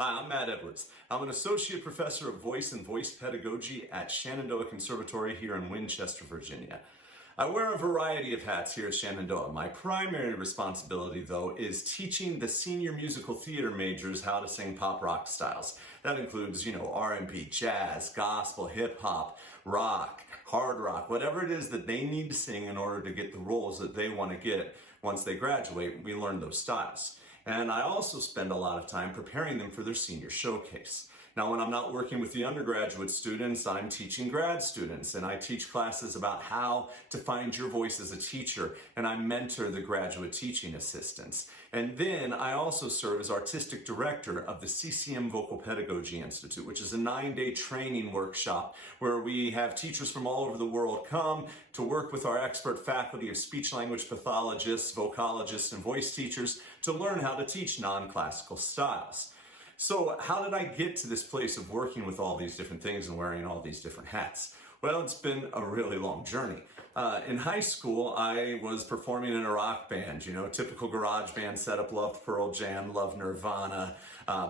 Hi, I'm Matt Edwards. I'm an associate professor of voice and voice pedagogy at Shenandoah Conservatory here in Winchester, Virginia. I wear a variety of hats here at Shenandoah. My primary responsibility, though, is teaching the senior musical theater majors how to sing pop rock styles. That includes, R&B, jazz, gospel, hip hop, rock, hard rock, whatever it is that they need to sing in order to get the roles that they want to get once they graduate. We learn those styles. And I also spend a lot of time preparing them for their senior showcase. Now, when I'm not working with the undergraduate students, I'm teaching grad students, and I teach classes about how to find your voice as a teacher, and I mentor the graduate teaching assistants. And then I also serve as artistic director of the CCM Vocal Pedagogy Institute, which is a 9-day training workshop where we have teachers from all over the world come to work with our expert faculty of speech-language pathologists, vocologists, and voice teachers to learn how to teach non-classical styles. So how did I get to this place of working with all these different things and wearing all these different hats? Well, it's been a really long journey. In high school, I was performing in a rock band, typical garage band setup, loved Pearl Jam, loved Nirvana,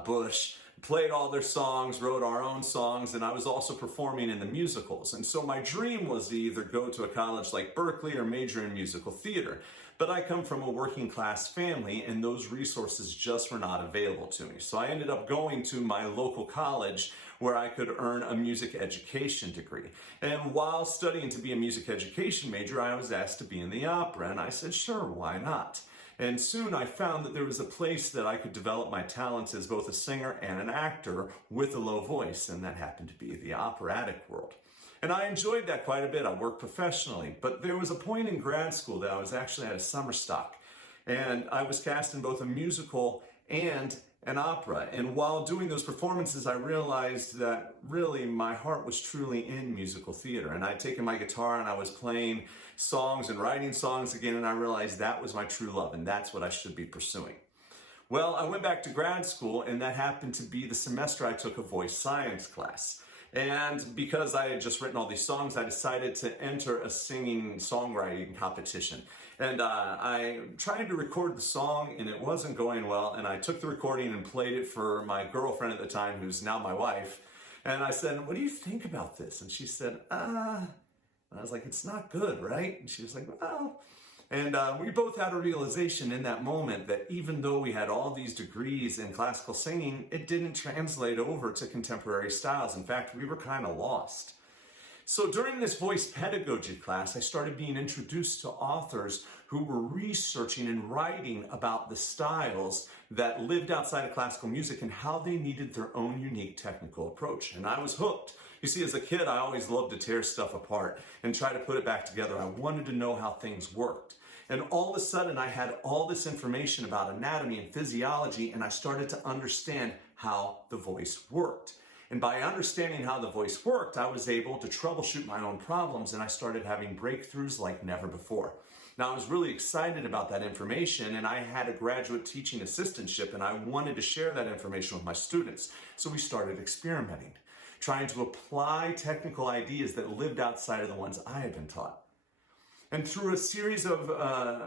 Bush, played all their songs, wrote our own songs, and I was also performing in the musicals. And so my dream was to either go to a college like Berkeley or major in musical theater. But I come from a working class family, and those resources just were not available to me. So I ended up going to my local college where I could earn a music education degree. And while studying to be a music education major, I was asked to be in the opera, and I said, sure, why not? And soon I found that there was a place that I could develop my talents as both a singer and an actor with a low voice, and that happened to be the operatic world. And I enjoyed that quite a bit. I worked professionally, but there was a point in grad school that I was actually at a summer stock, and I was cast in both a musical and an opera. And while doing those performances, I realized that really my heart was truly in musical theater. And I'd taken my guitar and I was playing songs and writing songs again, and I realized that was my true love, and that's what I should be pursuing. Well, I went back to grad school, and that happened to be the semester I took a voice science class. And because I had just written all these songs, I decided to enter a singing songwriting competition. And I tried to record the song, and it wasn't going well. And I took the recording and played it for my girlfriend at the time, who's now my wife. And I said, what do you think about this? And she said, And I was like, it's not good, right? And she was like, well. And we both had a realization in that moment that even though we had all these degrees in classical singing, it didn't translate over to contemporary styles. In fact, we were kind of lost. So during this voice pedagogy class, I started being introduced to authors who were researching and writing about the styles that lived outside of classical music and how they needed their own unique technical approach. And I was hooked. You see, as a kid, I always loved to tear stuff apart and try to put it back together. I wanted to know how things worked. And all of a sudden, I had all this information about anatomy and physiology, and I started to understand how the voice worked. And by understanding how the voice worked, I was able to troubleshoot my own problems, and I started having breakthroughs like never before. Now, I was really excited about that information, and I had a graduate teaching assistantship, and I wanted to share that information with my students. So we started experimenting, trying to apply technical ideas that lived outside of the ones I had been taught. And through a series of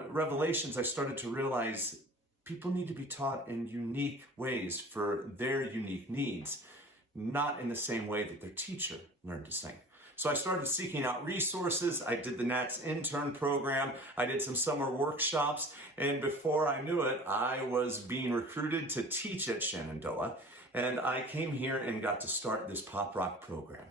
revelations, I started to realize people need to be taught in unique ways for their unique needs, not in the same way that their teacher learned to sing. So I started seeking out resources. I did the NATS intern program. I did some summer workshops. And before I knew it, I was being recruited to teach at Shenandoah. And I came here and got to start this pop rock program.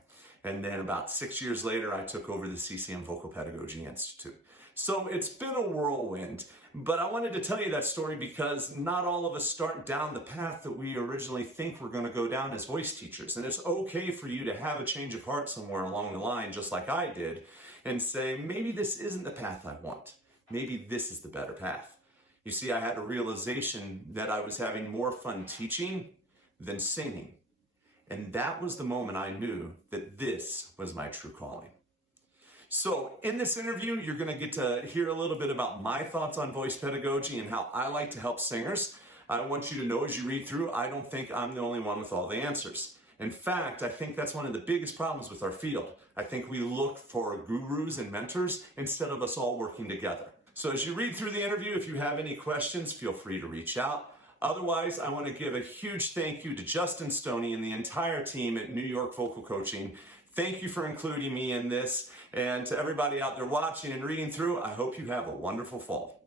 And then about 6 years later, I took over the CCM Vocal Pedagogy Institute. So it's been a whirlwind, but I wanted to tell you that story because not all of us start down the path that we originally think we're going to go down as voice teachers. And it's okay for you to have a change of heart somewhere along the line, just like I did, and say, maybe this isn't the path I want. Maybe this is the better path. You see, I had a realization that I was having more fun teaching than singing. And that was the moment I knew that this was my true calling. So in this interview, you're going to get to hear a little bit about my thoughts on voice pedagogy and how I like to help singers. I want you to know as you read through, I don't think I'm the only one with all the answers. In fact, I think that's one of the biggest problems with our field. I think we look for gurus and mentors instead of us all working together. So as you read through the interview, if you have any questions, feel free to reach out. Otherwise, I want to give a huge thank you to Justin Stoney and the entire team at New York Vocal Coaching. Thank you for including me in this. And to everybody out there watching and reading through, I hope you have a wonderful fall.